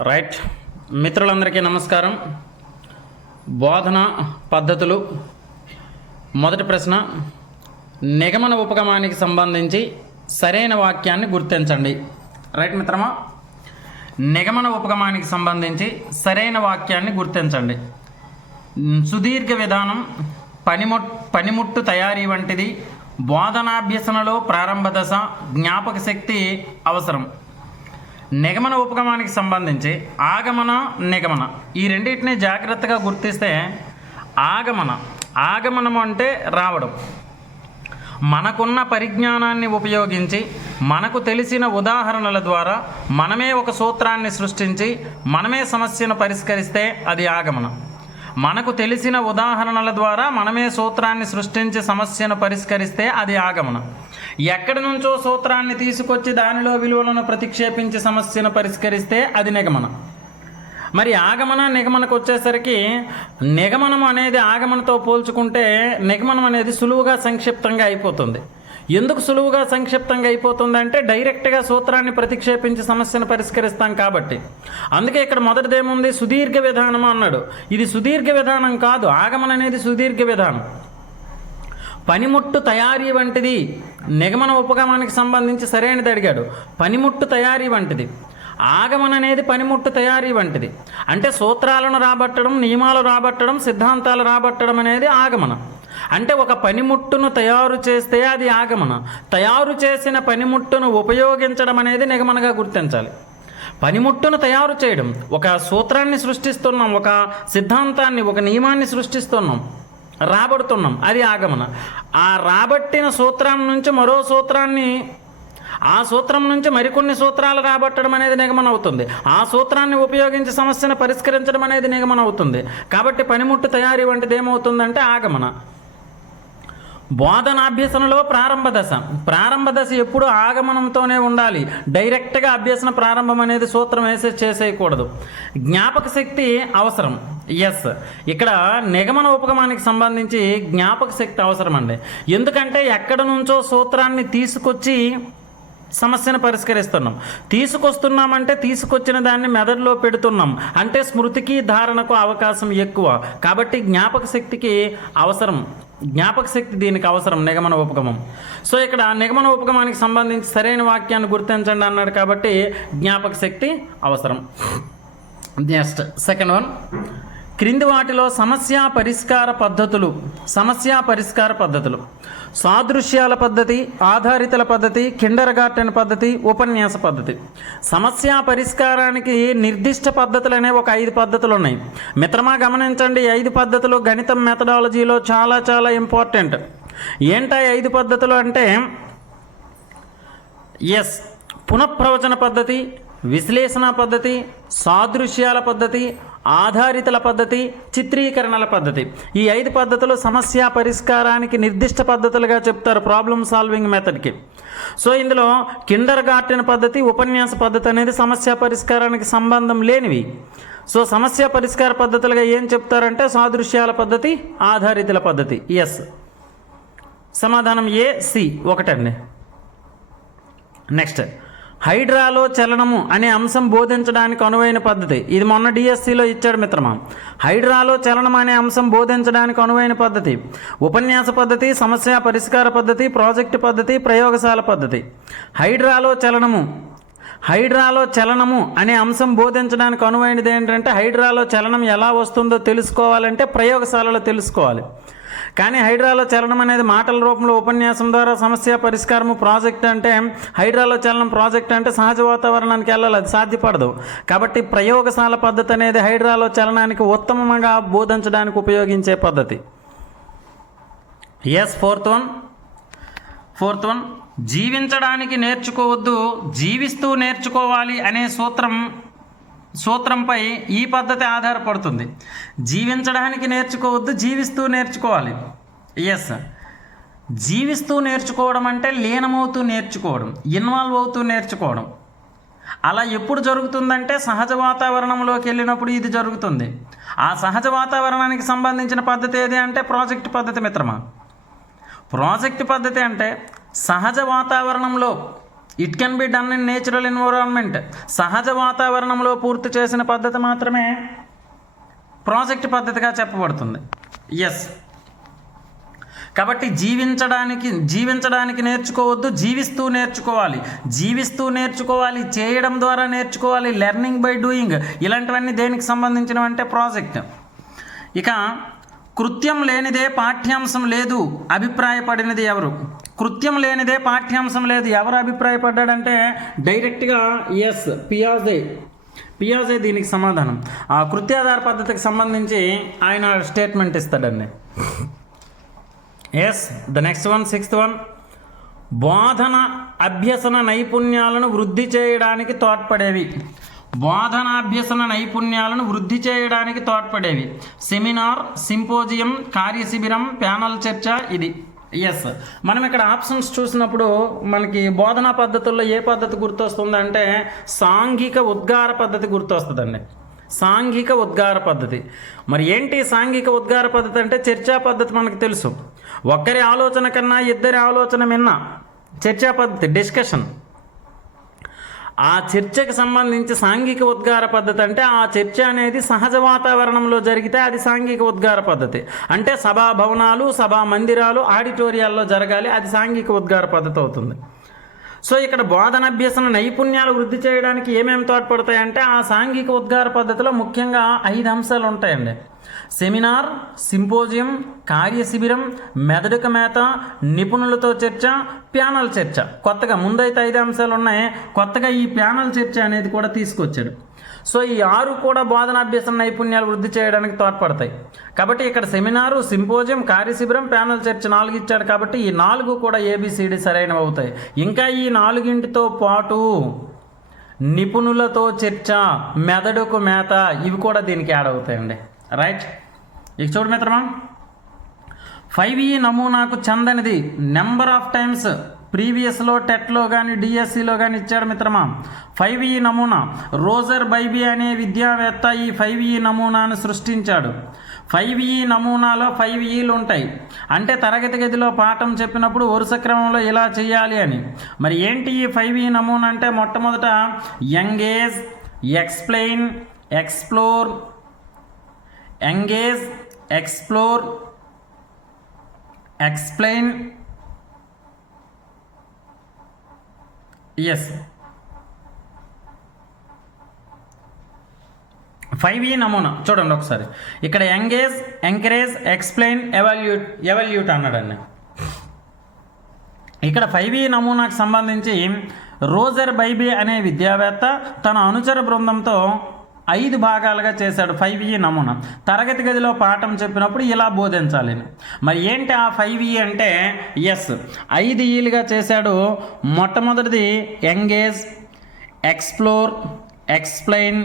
Right. మిత్రులందరికీ నమస్కారం. బోధన పద్ధతులు. మొదటి ప్రశ్న నిగమన ఉపగమానికి సంబంధించి సరైన వాక్యాన్ని గుర్తించండి. రైట్ మిత్రమా? నిగమన ఉపగమానికి సంబంధించి సరైన వాక్యాన్ని గుర్తించండి. సుదీర్ఘ విధానం పనిముట్ పనిముట్టు తయారీ వంటిది బోధనాభ్యసనలో ప్రారంభ దశ జ్ఞాపక శక్తి అవసరం. నిగమన ఉపగమానికి సంబంధించి ఆగమన నిగమన. ఈ రెండింటిని జాగ్రత్తగా గుర్తిస్తే ఆగమన ఆగమనం అంటే రావడం. మనకున్న పరిజ్ఞానాన్ని ఉపయోగించి మనకు తెలిసిన ఉదాహరణల ద్వారా మనమే ఒక సూత్రాన్ని సృష్టించి మనమే సమస్యను పరిష్కరిస్తే అది ఆగమనం. మనకు తెలిసిన ఉదాహరణల ద్వారా మనమే సూత్రాన్ని సృష్టించి సమస్యను పరిష్కరిస్తే అది ఆగమనం. ఎక్కడి నుంచో సూత్రాన్ని తీసుకొచ్చి దానిలో విలువలను ప్రతిక్షేపించి సమస్యను పరిష్కరిస్తే అది నిగమనం. మరి ఆగమన నిగమనకు వచ్చేసరికి నిగమనం అనేది ఆగమనతో పోల్చుకుంటే నిగమనం అనేది సులువుగా సంక్షిప్తంగా అయిపోతుంది. ఎందుకు సులువుగా సంక్షిప్తంగా అయిపోతుందంటే డైరెక్ట్గా సూత్రాన్ని ప్రతిక్షేపించి సమస్యను పరిష్కరిస్తాం కాబట్టి. అందుకే ఇక్కడ మొదటిదేముంది సుదీర్ఘ విధానం అన్నాడు. ఇది సుదీర్ఘ విధానం కాదు. ఆగమన అనేది సుదీర్ఘ విధానం. పనిముట్టు తయారీ వంటిది నిగమన ఉపగమానికి సంబంధించి సరైనది అడిగాడు. పనిముట్టు తయారీ వంటిది. ఆగమన అనేది పనిముట్టు తయారీ వంటిది. అంటే సూత్రాలను రాబట్టడం నియమాలు రాబట్టడం సిద్ధాంతాలు రాబట్టడం అనేది ఆగమనం. అంటే ఒక పనిముట్టును తయారు చేస్తే అది ఆగమన. తయారు చేసిన పనిముట్టును ఉపయోగించడం అనేది నిగమనగా గుర్తించాలి. పనిముట్టును తయారు చేయడం ఒక సూత్రాన్ని సృష్టిస్తున్నాం ఒక సిద్ధాంతాన్ని ఒక నియమాన్ని సృష్టిస్తున్నాం రాబడుతున్నాం అది ఆగమన. ఆ రాబట్టిన సూత్రం నుంచి మరో సూత్రాన్ని ఆ సూత్రం నుంచి మరికొన్ని సూత్రాలు రాబట్టడం అనేది నిగమనం అవుతుంది. ఆ సూత్రాన్ని ఉపయోగించి సమస్యను పరిష్కరించడం అనేది నిగమనం అవుతుంది. కాబట్టి పనిముట్టు తయారీ వంటిది ఏమవుతుందంటే ఆగమన. బోధనాభ్యసనలో ప్రారంభ దశ. ప్రారంభ దశ ఎప్పుడు ఆగమనంతోనే ఉండాలి. డైరెక్ట్గా అభ్యసన ప్రారంభం అనేది సూత్రం వేసే చేసేయకూడదు. జ్ఞాపక శక్తి అవసరం. ఎస్ ఇక్కడ నిగమన ఉపగమానికి సంబంధించి జ్ఞాపక శక్తి అవసరం అండి ఎందుకంటే ఎక్కడ నుంచో సూత్రాన్ని తీసుకొచ్చి సమస్యను పరిష్కరిస్తున్నాం. తీసుకొస్తున్నామంటే తీసుకొచ్చిన దాన్ని మెదడులో పెడుతున్నాం. అంటే స్మృతికి ధారణకు అవకాశం ఎక్కువ. కాబట్టి జ్ఞాపక శక్తికి అవసరం. జ్ఞాపక శక్తి దీనికి అవసరం. నిగమన ఉపగమం. సో ఇక్కడ నిగమన ఉపగమానికి సంబంధించి సరైన వాక్యాన్ని గుర్తించండి అన్నాడు కాబట్టి జ్ఞాపక శక్తి అవసరం. నెక్స్ట్ సెకండ్ వన్ క్రింది వాటిలో సమస్య పరిష్కార పద్ధతులు సమస్య పరిష్కార పద్ధతులు. సాదృశ్యాల పద్ధతి ఆధారితల పద్ధతి కిండర్ గార్టెన్ పద్ధతి ఉపన్యాస పద్ధతి. సమస్య పరిష్కారానికి నిర్దిష్ట పద్ధతులు అనే ఒక ఐదు పద్ధతులు ఉన్నాయి మిత్రమా గమనించండి ఐదు పద్ధతులు గణితం మెథడాలజీలో చాలా చాలా ఇంపార్టెంట్ ఏంటా ఐదు పద్ధతులు అంటే ఎస్ పునఃప్రవచన పద్ధతి విశ్లేషణ పద్ధతి సాదృశ్యాల పద్ధతి ఆధారితల పద్ధతి చిత్రీకరణల పద్ధతి. ఈ ఐదు పద్ధతులు సమస్య పరిష్కారానికి నిర్దిష్ట పద్ధతులుగా చెప్తారు ప్రాబ్లమ్ సాల్వింగ్ మెథడ్కి సో ఇందులో కిండర్ గార్టెన్ పద్ధతి ఉపన్యాస పద్ధతి అనేది సమస్య పరిష్కారానికి సంబంధం లేనివి. సో సమస్య పరిష్కార పద్ధతులుగా ఏం చెప్తారంటే సాదృశ్యాల పద్ధతి ఆధారితల పద్ధతి. ఎస్ సమాధానం ఏ సి ఒకటండి. నెక్స్ట్ హైడ్రాలో చలనము అనే అంశం బోధించడానికి అనువైన పద్ధతి. ఇది మొన్న డిఎస్సిలో ఇచ్చాడు మిత్రమా. హైడ్రాలో చలనం అనే అంశం బోధించడానికి అనువైన పద్ధతి. ఉపన్యాస పద్ధతి సమస్య పరిష్కార పద్ధతి ప్రాజెక్టు పద్ధతి ప్రయోగశాల పద్ధతి. హైడ్రాలో చలనము హైడ్రాలో చలనము అనే అంశం బోధించడానికి అనువైనది ఏంటంటే హైడ్రాలో చలనం ఎలా వస్తుందో తెలుసుకోవాలంటే ప్రయోగశాలలో తెలుసుకోవాలి. కానీ హైడ్రాలో చలనం అనేది మాటల రూపంలో ఉపన్యాసం ద్వారా సమస్య పరిష్కారము ప్రాజెక్ట్ అంటే హైడ్రాలో చలనం ప్రాజెక్ట్ అంటే సహజ వాతావరణానికి వెళ్ళాలి అది సాధ్యపడదు. కాబట్టి ప్రయోగశాల పద్ధతి అనేది హైడ్రాలో చలనానికి ఉత్తమంగా బోధించడానికి ఉపయోగించే పద్ధతి. Yes fourth one fourth one జీవించడానికి నేర్చుకోవద్దు జీవిస్తూ నేర్చుకోవాలి అనే సూత్రం సూత్రంపై ఈ పద్ధతి ఆధారపడుతుంది. జీవించడానికి నేర్చుకోవద్దు జీవిస్తూ నేర్చుకోవాలి. ఎస్ జీవిస్తూ నేర్చుకోవడం అంటే లీనమవుతూ నేర్చుకోవడం ఇన్వాల్వ్ అవుతూ నేర్చుకోవడం. అలా ఎప్పుడు జరుగుతుందంటే సహజ వాతావరణంలోకి వెళ్ళినప్పుడు ఇది జరుగుతుంది. ఆ సహజ వాతావరణానికి సంబంధించిన పద్ధతి ఏది అంటే ప్రాజెక్ట్ పద్ధతి మిత్రమా? ప్రాజెక్ట్ పద్ధతి అంటే సహజ వాతావరణంలో it can be done in natural environment సహజ వాతావరణంలో పూర్తి చేసిన పద్ధతి మాత్రమే ప్రాజెక్ట్ పద్ధతిగా చెప్పబడుతుంది. ఎస్ కాబట్టి జీవించడానికి జీవించడానికి నేర్చుకోవద్దు జీవిస్తూ నేర్చుకోవాలి. జీవిస్తూ నేర్చుకోవాలి చేయడం ద్వారా నేర్చుకోవాలి లెర్నింగ్ బై డూయింగ్ ఇలాంటివన్నీ దేనికి సంబంధించినవంటే ప్రాజెక్ట్. ఇక కృత్యం లేనిదే పాఠ్యాంశం లేదు అభిప్రాయపడినది ఎవరు? కృత్యం లేనిదే పాఠ్యాంశం లేదు ఎవరు అభిప్రాయపడ్డాడంటే డైరెక్ట్గా ఎస్ పియాజే. పియాజే దీనికి సమాధానం. ఆ కృత్యాధార పద్ధతికి సంబంధించి ఆయన స్టేట్మెంట్ ఇస్తాడండి. Yes the next one sixth one. బోధన అభ్యసన నైపుణ్యాలను వృద్ధి చేయడానికి తోడ్పడేవి. బోధనాభ్యసన నైపుణ్యాలను వృద్ధి చేయడానికి తోడ్పడేవి. సెమినార్ సింపోజియం కార్యశిబిరం ప్యానల్ చర్చ ఇది. ఎస్ మనం ఇక్కడ ఆప్షన్స్ చూసినప్పుడు మనకి బోధనా పద్ధతుల్లో ఏ పద్ధతి గుర్తొస్తుందంటే సాంఘిక ఉద్గార పద్ధతి గుర్తొస్తుందండి. సాంఘిక ఉద్గార పద్ధతి. మరి ఏంటి సాంఘిక ఉద్గార పద్ధతి అంటే చర్చా పద్ధతి మనకు తెలుసు. ఒక్కరి ఆలోచన కన్నా ఇద్దరి ఆలోచన మిన్న చర్చా పద్ధతి డిస్కషన్. ఆ చర్చకు సంబంధించి సాంఘిక ఉద్గార పద్ధతి అంటే ఆ చర్చ అనేది సహజ వాతావరణంలో జరిగితే అది సాంఘిక ఉద్గార పద్ధతి. అంటే సభా భవనాలు సభా మందిరాలు ఆడిటోరియాల్లో జరగాలి అది సాంఘిక ఉద్గార పద్ధతి అవుతుంది. సో ఇక్కడ బోధనాభ్యసన నైపుణ్యాలు వృద్ధి చేయడానికి ఏమేమి తోడ్పడతాయంటే ఆ సాంఘిక ఉద్గార పద్ధతిలో ముఖ్యంగా ఐదు అంశాలు ఉంటాయండి. సెమినార్ సింపోజియం కార్యశిబిరం మెదడుక మేత నిపుణులతో చర్చ ప్యానల్ చర్చ. కొత్తగా ముందైతే ఐదు అంశాలు ఉన్నాయి. కొత్తగా ఈ ప్యానల్ చర్చ అనేది కూడా తీసుకొచ్చాడు. సో ఈ ఆరు కూడా బోధనాభ్యసన నైపుణ్యాలు వృద్ధి చేయడానికి తోడ్పడతాయి. కాబట్టి ఇక్కడ సెమినారు సింపోజియం కార్యశిబిరం ప్యానల్ చర్చ నాలుగు ఇచ్చాడు కాబట్టి ఈ నాలుగు కూడా ఏబిసిడి సరైనవి అవుతాయి. ఇంకా ఈ నాలుగింటితో పాటు నిపుణులతో చర్చ మెదడుకు మేత ఇవి కూడా దీనికి యాడ్ అవుతాయండి. రైట్ ఇక చూడు మిత్రమా. ఫైవ్ ఈ నమూనాకు చెందనిది. నెంబర్ ఆఫ్ టైమ్స్ ప్రీవియస్లో టెట్లో కానీ డిఎస్సిలో కానీ ఇచ్చాడు మిత్రమా? ఫైవ్ ఈ నమూనా. రోజర్ బైబీ అనే విద్యావేత్త ఈ ఫైవ్ ఈ నమూనాను సృష్టించాడు. ఫైవ్ ఈ నమూనాలో ఫైవ్ ఈలు ఉంటాయి. అంటే తరగతి గదిలో పాఠం చెప్పినప్పుడు వరుస క్రమంలో ఇలా చేయాలి అని. మరి ఏంటి ఈ ఫైవ్ ఈ నమూనా అంటే? మొట్టమొదట engage explain explore engage explore explain yes five E నమూనా. చూడండి ఒకసారి. ఇక్కడ engage encourage explain evaluate evaluate అన్నాడండి. ఇక్కడ ఫైవ్ ఈ e నమూనాకు సంబంధించి రోజర్ బైబీ అనే విద్యావేత్త తన అనుచర బృందంతో ఐదు భాగాలుగా చేశాడు ఫైవ్ ఈ e నమూనా. తరగతి గదిలో పాఠం చెప్పినప్పుడు ఇలా బోధించాలి. మరి ఏంటి ఆ ఫైవ్ ఈ e అంటే? ఎస్ ఐదు ఈలుగా చేశాడు. మొట్టమొదటిది engage explore explain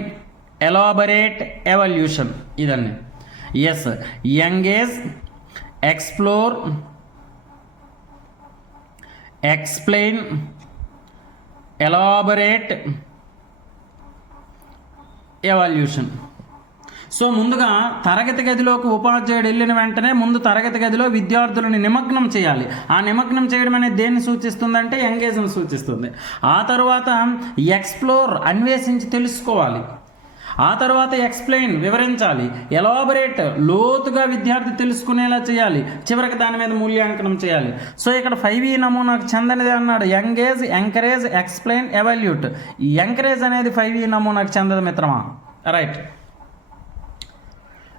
elaborate evolution ఇదన్నీ. Yes engage explore explain elaborate evolution so ముందుగా తరగతి గదిలోకి ఉపాధ్యాయుడు వెళ్ళిన వెంటనే ముందు తరగతి గదిలో విద్యార్థులను నిమగ్నం చేయాలి. ఆ నిమగ్నం చేయడం అనేది దేన్ని సూచిస్తుందంటే ఎంగేజ్ని సూచిస్తుంది. ఆ తర్వాత ఎక్స్ప్లోర్ అన్వేషించి తెలుసుకోవాలి. ఆ తర్వాత ఎక్స్ప్లెయిన్ వివరించాలి. ఎలాబరేట్ లోతుగా విద్యార్థి తెలుసుకునేలా చేయాలి. చివరికి దాని మీద మూల్యాంకనం చేయాలి. సో ఇక్కడ ఫైవ్ ఈ నమూనాకు చెందనిది అన్నాడు. Engage encourage explain evaluate. Encourage అనేది ఫైవ్ ఈ నమూనాకు చెందదు మిత్రమా? రైట్.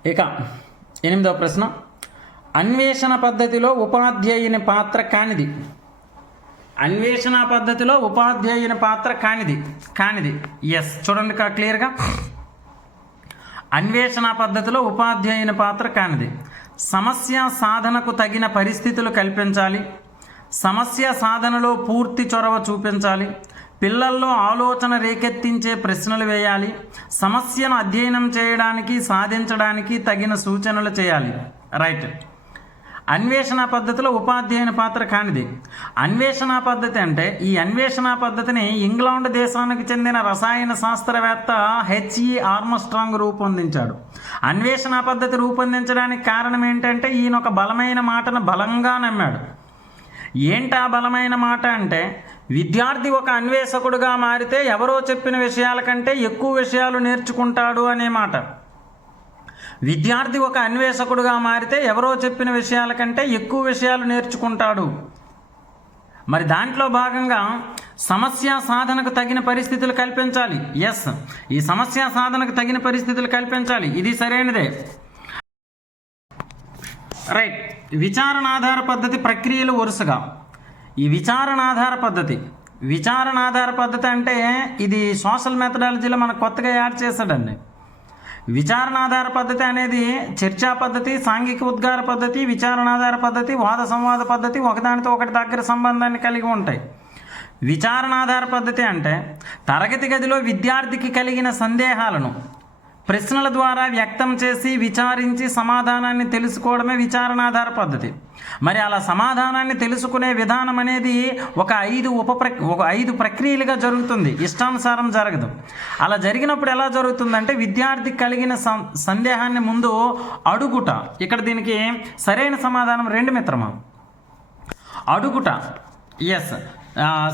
ఇక ఎనిమిదవ ప్రశ్న. అన్వేషణ పద్ధతిలో ఉపాధ్యాయుని పాత్ర కానిది. అన్వేషణ పద్ధతిలో ఉపాధ్యాయుని పాత్ర కానిది. కానిది. ఎస్ చూడండి కా- క్లియర్గా. అన్వేషణ పద్ధతిలో ఉపాధ్యాయుని పాత్ర కానిది. సమస్య సాధనకు తగిన పరిస్థితులు కల్పించాలి. సమస్య సాధనలో పూర్తి చొరవ చూపించాలి. పిల్లల్లో ఆలోచన రేకెత్తించే ప్రశ్నలు వేయాలి. సమస్యను అధ్యయనం చేయడానికి సాధించడానికి తగిన సూచనలు చేయాలి. రైట్. అన్వేషణ పద్ధతిలో ఉపాధ్యాయుని పాత్ర కానిది. అన్వేషణ పద్ధతి అంటే ఈ అన్వేషణ పద్ధతిని ఇంగ్లాండ్ దేశానికి చెందిన రసాయన శాస్త్రవేత్త హెచ్ఈ ఆర్మస్ట్రాంగ్ రూపొందించాడు. అన్వేషణ పద్ధతి రూపొందించడానికి కారణం ఏంటంటే ఈయన ఒక బలమైన మాటను బలంగా నమ్మాడు. ఏంటి ఆ బలమైన మాట అంటే విద్యార్థి ఒక అన్వేషకుడుగా మారితే ఎవరో చెప్పిన విషయాల కంటే ఎక్కువ విషయాలు నేర్చుకుంటాడు అనే మాట. విద్యార్థి ఒక అన్వేషకుడుగా మారితే ఎవరో చెప్పిన విషయాల కంటే ఎక్కువ విషయాలు నేర్చుకుంటాడు. మరి దాంట్లో భాగంగా సమస్య సాధనకు తగిన పరిస్థితులు కల్పించాలి. ఎస్ ఈ సమస్య సాధనకు తగిన పరిస్థితులు కల్పించాలి. ఇది సరైనదే. రైట్ విచారణాధార పద్ధతి ప్రక్రియలు వరుసగా. ఈ విచారణాధార పద్ధతి. విచారణాధార పద్ధతి అంటే ఇది సోషల్ మెథడాలజీలో మనకు కొత్తగా యాడ్ చేశాడండి. విచారణాధార పద్ధతి అనేది చర్చా పద్ధతి సాంఘిక ఉద్గార పద్ధతి విచారణాధార పద్ధతి వాద సంవాద పద్ధతి ఒకదానితో ఒకటి దగ్గర సంబంధాన్ని కలిగి ఉంటాయి. విచారణాధార పద్ధతి అంటే తరగతి గదిలో విద్యార్థికి కలిగిన సందేహాలను ప్రశ్నల ద్వారా వ్యక్తం చేసి విచారించి సమాధానాన్ని తెలుసుకోవడమే విచారణాధార పద్ధతి. మరి అలా సమాధానాన్ని తెలుసుకునే విధానం అనేది ఒక ఐదు ఉప ఒక ఐదు ప్రక్రియలుగా జరుగుతుంది. ఇష్టానుసారం జరగదు. అలా జరిగినప్పుడు ఎలా జరుగుతుందంటే విద్యార్థికి కలిగిన సందేహాన్ని ముందు అడుగుట. ఇక్కడ దీనికి సరైన సమాధానం రెండు మిత్రమా? అడుగుట. ఎస్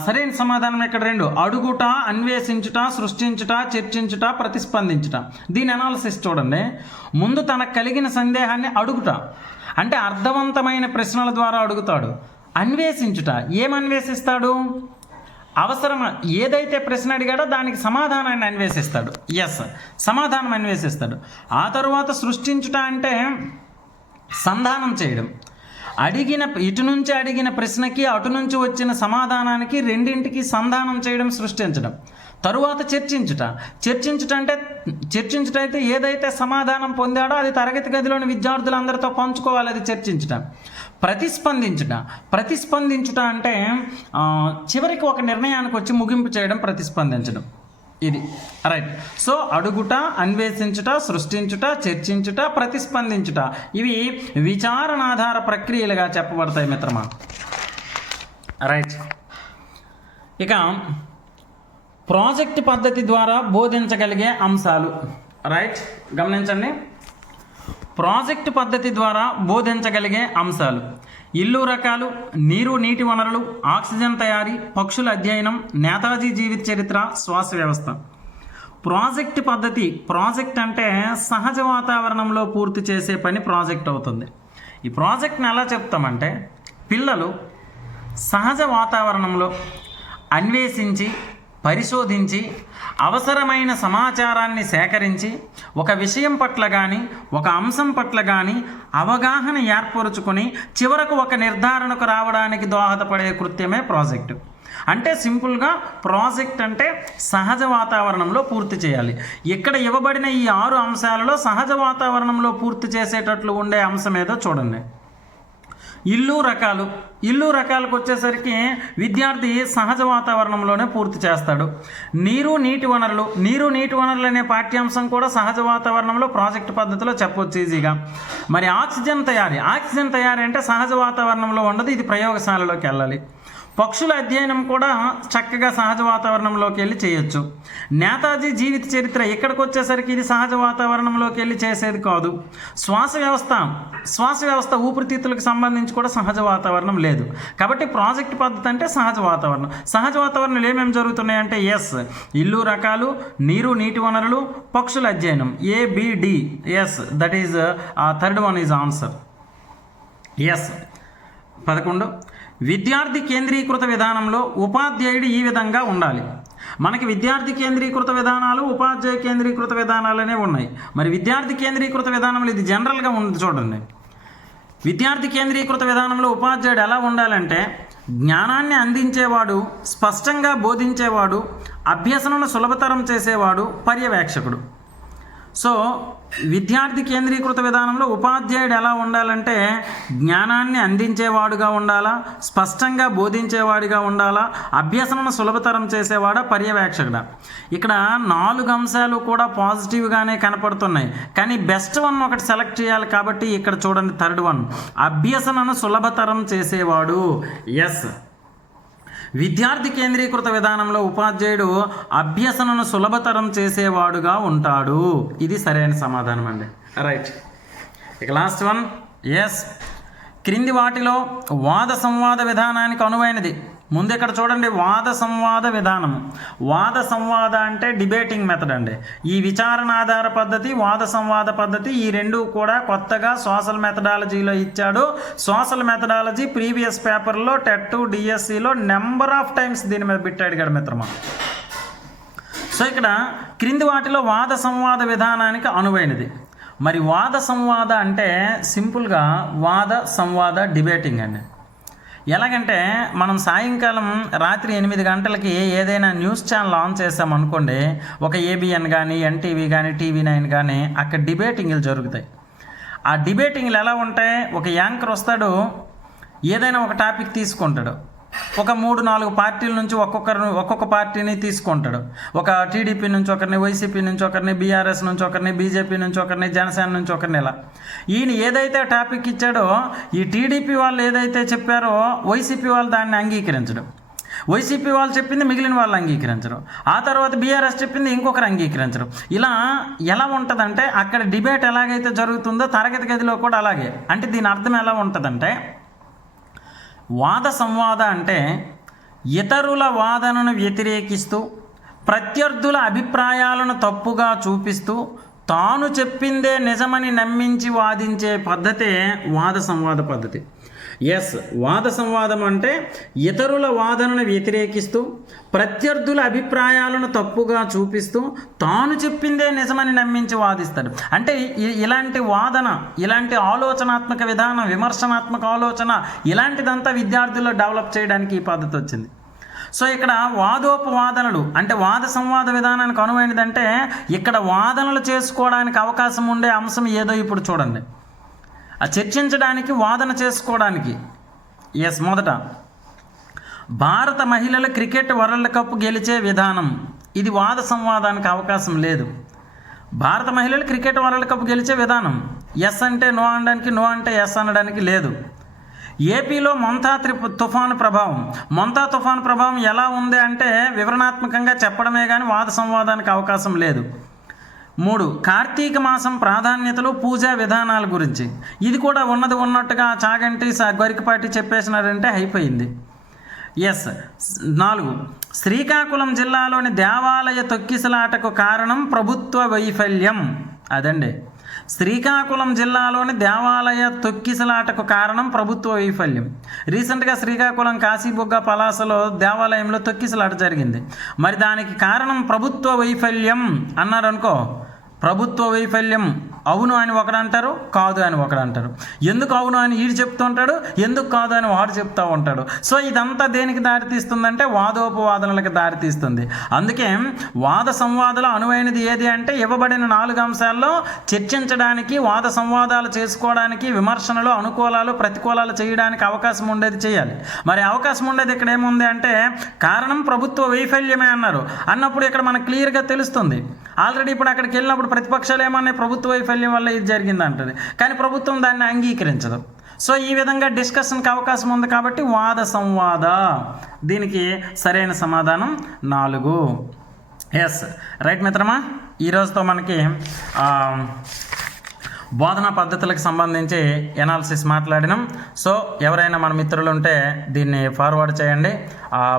సరైన సమాధానం ఇక్కడ రెండు. అడుగుట అన్వేషించుట సృష్టించుట చర్చించుట ప్రతిస్పందించుట. దీని అనాలిసిస్ చూడండి. ముందు తనకు కలిగిన సందేహాన్ని అడుగుట. అంటే అర్థవంతమైన ప్రశ్నల ద్వారా అడుగుతాడు. అన్వేషించుట. ఏం అన్వేషిస్తాడు? అవసరం ఏదైతే ప్రశ్న అడిగాడో దానికి సమాధానాన్ని అన్వేషిస్తాడు. ఎస్ సమాధానం అన్వేషిస్తాడు. ఆ తరువాత సృష్టించుట అంటే సంధానం చేయడం. అడిగిన ఇటు నుంచి అడిగిన ప్రశ్నకి అటు నుంచి వచ్చిన సమాధానానికి రెండింటికి సంధానం చేయడం సృష్టించడం. తరువాత చర్చించుట. చర్చించుట అంటే చర్చించుట అయితే ఏదైతే సమాధానం పొందాడో అది తరగతి గదిలోని విద్యార్థులందరితో పంచుకోవాలి అది చర్చించుట. ప్రతిస్పందించుట. ప్రతిస్పందించుట అంటే చివరికి ఒక నిర్ణయానికి వచ్చి ముగింపు చేయడం ప్రతిస్పందించడం. ఇది. రైట్ సో అడుగుట అన్వేషించుట సృష్టించుట చర్చించుట ప్రతిస్పందించుట. ఇవి విచారణాధార ప్రక్రియలుగా చెప్పబడతాయి మిత్రమా? రైట్ ఇక ప్రాజెక్ట్ పద్ధతి ద్వారా బోధించగలిగే అంశాలు. రైట్ గమనించండి. ప్రాజెక్ట్ పద్ధతి ద్వారా బోధించగలిగే అంశాలు. ఇల్లు రకాలు నీరు నీటి వనరులు ఆక్సిజన్ తయారీ పక్షుల అధ్యయనం నేతాజీ జీవిత చరిత్ర శ్వాస వ్యవస్థ. ప్రాజెక్ట్ పద్ధతి ప్రాజెక్ట్ అంటే సహజ వాతావరణంలో పూర్తి చేసే పని ప్రాజెక్ట్ అవుతుంది. ఈ ప్రాజెక్ట్ని ఎలా చెప్తామంటే పిల్లలు సహజ వాతావరణంలో అన్వేషించి పరిశోధించి అవసరమైన సమాచారాన్ని సేకరించి ఒక విషయం పట్ల కానీ ఒక అంశం పట్ల కానీ అవగాహన ఏర్పరుచుకొని చివరకు ఒక నిర్ధారణకు రావడానికి దోహదపడే కృత్యమే ప్రాజెక్టు. అంటే సింపుల్గా ప్రాజెక్ట్ అంటే సహజ వాతావరణంలో పూర్తి చేయాలి. ఇక్కడ ఇవ్వబడిన ఈ ఆరు అంశాలలో సహజ వాతావరణంలో పూర్తి చేసేటట్లు ఉండే అంశం ఏదో చూడండి. ఇల్లు రకాలు. ఇల్లు రకాలకు వచ్చేసరికి విద్యార్థి సహజ వాతావరణంలోనే పూర్తి చేస్తాడు. నీరు నీటి వనరులు. నీరు నీటి వనరులు అనే పాఠ్యాంశం కూడా సహజ వాతావరణంలో ప్రాజెక్ట్ పద్ధతిలో చెప్పొచ్చు ఈజీగా. మరి ఆక్సిజన్ తయారీ. ఆక్సిజన్ తయారీ అంటే సహజ వాతావరణంలో ఉండదు ఇది ప్రయోగశాలలోకి వెళ్ళాలి. పక్షుల అధ్యయనం కూడా చక్కగా సహజ వాతావరణంలోకి వెళ్ళి చేయొచ్చు. నేతాజీ జీవిత చరిత్ర ఇక్కడికి వచ్చేసరికి ఇది సహజ వాతావరణంలోకి వెళ్ళి చేసేది కాదు. శ్వాస వ్యవస్థ శ్వాస వ్యవస్థ ఊపిరితిత్తులకు సంబంధించి కూడా సహజ వాతావరణం లేదు. కాబట్టి ప్రాజెక్ట్ పద్ధతి అంటే సహజ వాతావరణం. సహజ వాతావరణం ఏమేమి జరుగుతున్నాయంటే ఎస్ ఇల్లు రకాలు నీరు నీటి వనరులు పక్షుల అధ్యయనం. A B D yes that is third one is answer yes. పదకొండు. విద్యార్థి కేంద్రీకృత విధానంలో ఉపాధ్యాయుడు ఈ విధంగా ఉండాలి. మనకి విద్యార్థి కేంద్రీకృత విధానాలు ఉపాధ్యాయ కేంద్రీకృత విధానాలు అనేవి ఉన్నాయి. మరి విద్యార్థి కేంద్రీకృత విధానంలో ఇది జనరల్గా ఉంది చూడండి. విద్యార్థి కేంద్రీకృత విధానంలో ఉపాధ్యాయుడు ఎలా ఉండాలంటే జ్ఞానాన్ని అందించేవాడు స్పష్టంగా బోధించేవాడు అభ్యసనను సులభతరం చేసేవాడు పర్యవేక్షకుడు. సో విద్యార్థి కేంద్రీకృత విధానంలో ఉపాధ్యాయుడు ఎలా ఉండాలంటే జ్ఞానాన్ని అందించేవాడుగా ఉండాలా స్పష్టంగా బోధించేవాడిగా ఉండాలా అభ్యసనను సులభతరం చేసేవాడా పర్యవేక్షకుడా. ఇక్కడ నాలుగు అంశాలు కూడా పాజిటివ్గానే కనపడుతున్నాయి. కానీ బెస్ట్ వన్ ఒకటి సెలెక్ట్ చేయాలి కాబట్టి ఇక్కడ చూడండి థర్డ్ వన్. అభ్యసనను సులభతరం చేసేవాడు. ఎస్. విద్యార్థి కేంద్రీకృత విధానంలో ఉపాధ్యాయుడు అభ్యసనను సులభతరం చేసేవాడుగా ఉంటాడు. ఇది సరైన సమాధానం అండి. రైట్ ఇక లాస్ట్ వన్ ఎస్ క్రింది వాటిలో వాద సంవాద విధానానికి అనువైనది. ముందు ఇక్కడ చూడండి వాద సంవాద విధానము. వాద సంవాద అంటే డిబేటింగ్ మెథడ్ అండి. ఈ విచారణ ఆధార పద్ధతి వాద సంవాద పద్ధతి ఈ రెండు కూడా కొత్తగా సోషల్ మెథడాలజీలో ఇచ్చాడు. సోషల్ మెథడాలజీ ప్రీవియస్ పేపర్లో టెట్ డిఎస్సిలో నెంబర్ ఆఫ్ టైమ్స్ దీని మీద బిట్టాడు గడ మిత్రమా? సో ఇక్కడ క్రింది వాటిలో వాద సంవాద విధానానికి అనువైనది. మరి వాద సంవాద అంటే సింపుల్గా వాద సంవాద డిబేటింగ్ అండి. ఎలాగంటే మనం సాయంకాలం రాత్రి ఎనిమిది గంటలకి ఏదైనా న్యూస్ ఛానల్ ఆన్ చేసామనుకోండి ఒక ఏబిఎన్ కానీ ఎన్టీవీ కానీ టీవీ నైన్ కానీ అక్కడ డిబేటింగ్లు జరుగుతాయి. ఆ డిబేటింగ్లు ఎలా ఉంటాయి? ఒక యాంకర్ వస్తాడు ఏదైనా ఒక టాపిక్ తీసుకుంటాడు. ఒక మూడు నాలుగు పార్టీల నుంచి ఒక్కొక్కరు ఒక్కొక్క పార్టీని తీసుకుంటాడు. ఒక టీడీపీ నుంచి ఒకరిని వైసీపీ నుంచి ఒకరిని బీఆర్ఎస్ నుంచి ఒకరిని బీజేపీ నుంచి ఒకరిని జనసేన నుంచి ఒకరిని ఇలా. ఈయన ఏదైతే టాపిక్ ఇచ్చాడో ఈ టీడీపీ వాళ్ళు ఏదైతే చెప్పారో వైసీపీ వాళ్ళు దాన్ని అంగీకరించడం. వైసీపీ వాళ్ళు చెప్పింది మిగిలిన వాళ్ళు అంగీకరించరు. ఆ తర్వాత బీఆర్ఎస్ చెప్పింది ఇంకొకరు అంగీకరించరు. ఇలా ఎలా ఉంటుందంటే అక్కడ డిబేట్ ఎలాగైతే జరుగుతుందో తరగతి గదిలో కూడా అలాగే. అంటే దీని అర్థం ఎలా ఉంటుందంటే వాద సంవాద అంటే ఇతరుల వాదనను వ్యతిరేకిస్తూ ప్రత్యర్థుల అభిప్రాయాలను తప్పుగా చూపిస్తూ తాను చెప్పిందే నిజమని నమ్మించి వాదించే పద్ధతే వాద సంవాద పద్ధతి. ఎస్ వాద సంవాదం అంటే ఇతరుల వాదనను వ్యతిరేకిస్తూ ప్రత్యర్థుల అభిప్రాయాలను తప్పుగా చూపిస్తూ తాను చెప్పిందే నిజమని నమ్మించి వాదిస్తాడు. అంటే ఇలాంటి వాదన ఇలాంటి ఆలోచనాత్మక విధానం విమర్శనాత్మక ఆలోచన ఇలాంటిదంతా విద్యార్థుల్లో డెవలప్ చేయడానికి ఈ పద్ధతి వచ్చింది. సో ఇక్కడ వాదోపవాదనలు అంటే వాద సంవాద విధానానికి అనువైనదంటే ఇక్కడ వాదనలు చేసుకోవడానికి అవకాశం ఉండే అంశం ఏదో ఇప్పుడు చూడండి. చర్చించడానికి వాదన చేసుకోవడానికి. ఎస్ మొదట. భారత మహిళల క్రికెట్ వరల్డ్ కప్ గెలిచే విధానం. ఇది వాద సంవాదానికి అవకాశం లేదు. భారత మహిళలు క్రికెట్ వరల్డ్ కప్ గెలిచే విధానం. ఎస్ అంటే నో అనడానికి నో అంటే ఎస్ అనడానికి లేదు. ఏపీలో మొంతా త్రి తుఫాను ప్రభావం. మొంతా తుఫాను ప్రభావం ఎలా ఉంది అంటే వివరణాత్మకంగా చెప్పడమే కానీ వాద సంవాదానికి అవకాశం లేదు. మూడు కార్తీక మాసం ప్రాధాన్యతలు పూజా విధానాల గురించి. ఇది కూడా ఉన్నది ఉన్నట్టుగా చాగంటి గరికపాటి చెప్పేసినారంటే అయిపోయింది. ఎస్ నాలుగు శ్రీకాకుళం జిల్లాలోని దేవాలయ తొక్కిసలాటకు కారణం ప్రభుత్వ వైఫల్యం. అదండి. శ్రీకాకుళం జిల్లాలోని దేవాలయ తొక్కిసలాటకు కారణం ప్రభుత్వ వైఫల్యం. రీసెంట్గా శ్రీకాకుళం కాశీబుగ్గ పలాసలో దేవాలయంలో తొక్కిసలాట జరిగింది. మరి దానికి కారణం ప్రభుత్వ వైఫల్యం అన్నారు అనుకో ప్రభుత్వ వైఫల్యం అవును అని ఒకడు అంటారు కాదు అని ఒకడు అంటారు. ఎందుకు అవును అని ఈడు చెప్తూ ఉంటాడు ఎందుకు కాదు అని వాడు చెప్తూ ఉంటాడు. సో ఇదంతా దేనికి దారితీస్తుందంటే వాదోపవాదనలకు దారితీస్తుంది. అందుకే వాద సంవాదాలు అనువైనది ఏది అంటే ఇవ్వబడిన నాలుగు అంశాల్లో చర్చించడానికి వాద సంవాదాలు చేసుకోవడానికి విమర్శనలు అనుకూలాలు ప్రతికూలాలు చేయడానికి అవకాశం ఉండేది చేయాలి. మరి అవకాశం ఉండేది ఇక్కడ ఏముంది అంటే కారణం ప్రభుత్వ వైఫల్యమే అన్నారు. అన్నప్పుడు ఇక్కడ మనకు క్లియర్గా తెలుస్తుంది. ఆల్రెడీ ఇప్పుడు అక్కడికి వెళ్ళినప్పుడు ప్రతిపక్షాలు ఏమన్నాయి? ప్రభుత్వ వైఫల్యం వల్ల ఇది జరిగింది అంటుంది కానీ ప్రభుత్వం దాన్ని అంగీకరించదు. సో ఈ విధంగా డిస్కషన్కి అవకాశం ఉంది కాబట్టి వాద సంవాద. దీనికి సరైన సమాధానం నాలుగు. ఎస్ రైట్ మిత్రమా? ఈరోజుతో మనకి బోధనా పద్ధతులకు సంబంధించి ఎనాలిసిస్ మాట్లాడినాం. సో ఎవరైనా మన మిత్రులు ఉంటే దీన్ని ఫార్వర్డ్ చేయండి.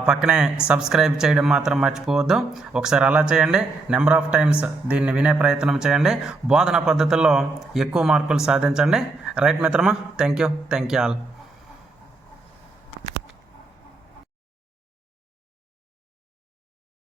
పక్కనే సబ్స్క్రైబ్ చేయడం మాత్రం మర్చిపోవద్దు. ఒకసారి అలా చేయండి. నెంబర్ ఆఫ్ టైమ్స్ దీన్ని వినే ప్రయత్నం చేయండి. బోధనా పద్ధతుల్లో ఎక్కువ మార్కులు సాధించండి. రైట్ మిత్రమా? Thank you thank you all